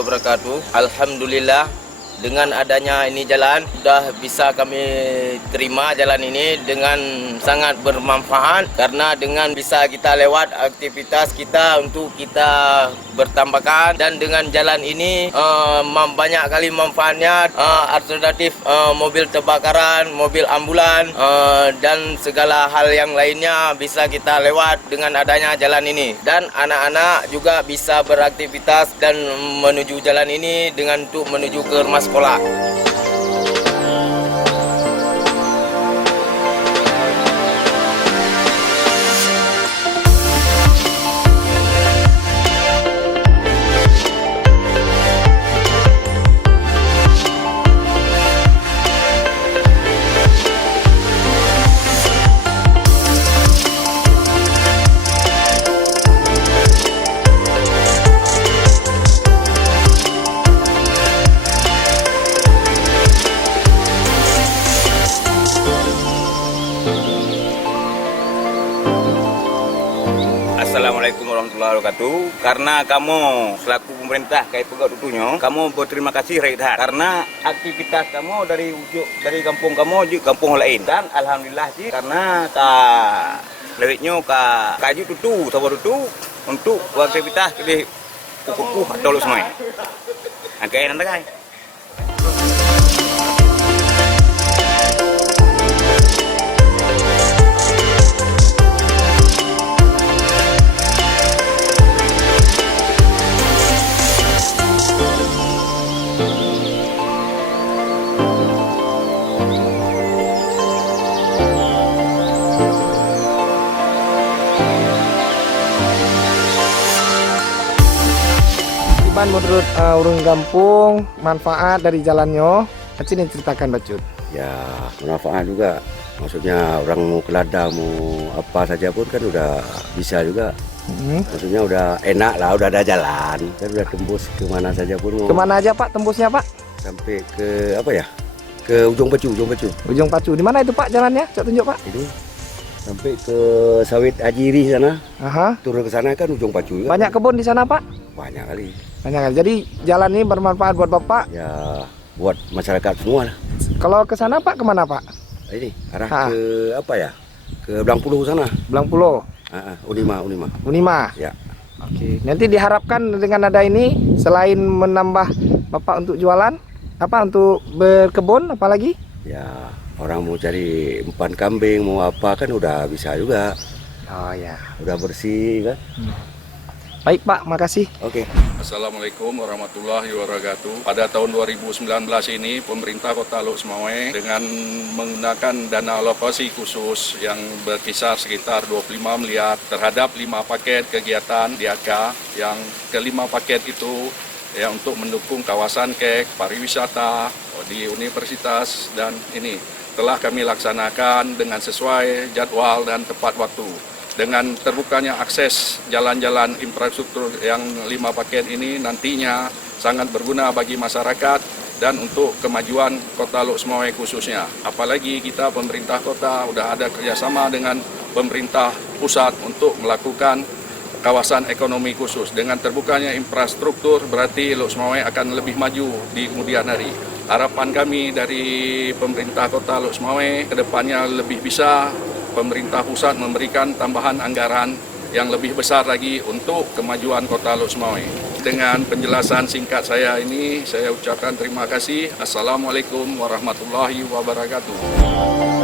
wabarakatuh. Alhamdulillah, dengan adanya ini jalan, sudah bisa kami terima jalan ini dengan sangat bermanfaat. Karena dengan bisa kita lewat aktivitas kita untuk kita bertambahkan. Dan dengan jalan ini banyak kali manfaatnya, alternatif mobil kebakaran, mobil ambulan, dan segala hal yang lainnya bisa kita lewat dengan adanya jalan ini. Dan anak-anak juga bisa beraktivitas dan menuju jalan ini dengan untuk menuju ke rumah sekolah. Assalamualaikum warahmatullahi wabarakatuh. Karena kamu selaku pemerintah KPG tentunya, kamu berterima kasih Raidhat. Karena aktivitas kamu dari kampung kamu di kampung lain. Dan alhamdulillah sih karena lewitnya kaju tutu sabar tutu untuk aktivitas di kuku atau lu semua. Angkai nanti kai. Menurut urung kampung, manfaat dari jalannya, Acin ceritakan Bacut. Ya, manfaat juga. Maksudnya orang mau ke ladang, mau apa saja pun kan udah bisa juga. Maksudnya udah enak lah, udah ada jalan. Kan udah tembus kemana saja pun. Kemana aja Pak tembusnya Pak? Sampai ke apa ya? Ke Ujung Pacu, Ujung Pacu. Ujung Pacu. Di mana itu Pak jalannya? Coba tunjuk Pak. Ini sampai ke sawit Ajiri sana. Aha. Turun ke sana kan Ujung Pacu juga. Banyak kebun di sana Pak? Banyak kali. Banyak kali. Jadi jalan ini bermanfaat buat Bapak? Ya, buat masyarakat semua lah. Kalau ke sana Pak kemana Pak? Ini arah ke apa ya? Ke Blangpuluh sana. Blangpuluh. Unima. Unima. Ya. Oke. Nanti diharapkan dengan ada ini selain menambah Bapak untuk jualan, apa untuk berkebun apalagi? Ya, orang mau cari umpan kambing, mau apa kan udah bisa juga. Oh ya. Udah bersih kan? Baik Pak, makasih. Oke. Assalamualaikum warahmatullahi wabarakatuh. Pada tahun 2019 ini, pemerintah Kota Lok Sumawwe dengan menggunakan dana alokasi khusus yang berkisar sekitar 25 miliar terhadap 5 paket kegiatan DAK, yang kelima paket itu ya untuk mendukung kawasan KEK, pariwisata di universitas, dan ini telah kami laksanakan dengan sesuai jadwal dan tepat waktu. Dengan terbukanya akses jalan-jalan infrastruktur yang 5 paket ini nantinya sangat berguna bagi masyarakat dan untuk kemajuan Kota Lok Sumawwe khususnya. Apalagi kita pemerintah kota udah ada kerjasama dengan pemerintah pusat untuk melakukan kawasan ekonomi khusus. Dengan terbukanya infrastruktur berarti Lok Sumawwe akan lebih maju di kemudian hari. Harapan kami dari pemerintah Kota Lok Sumawwe ke depannya lebih bisa pemerintah pusat memberikan tambahan anggaran yang lebih besar lagi untuk kemajuan Kota Lok Sumawwe. Dengan penjelasan singkat saya ini, saya ucapkan terima kasih. Assalamualaikum warahmatullahi wabarakatuh.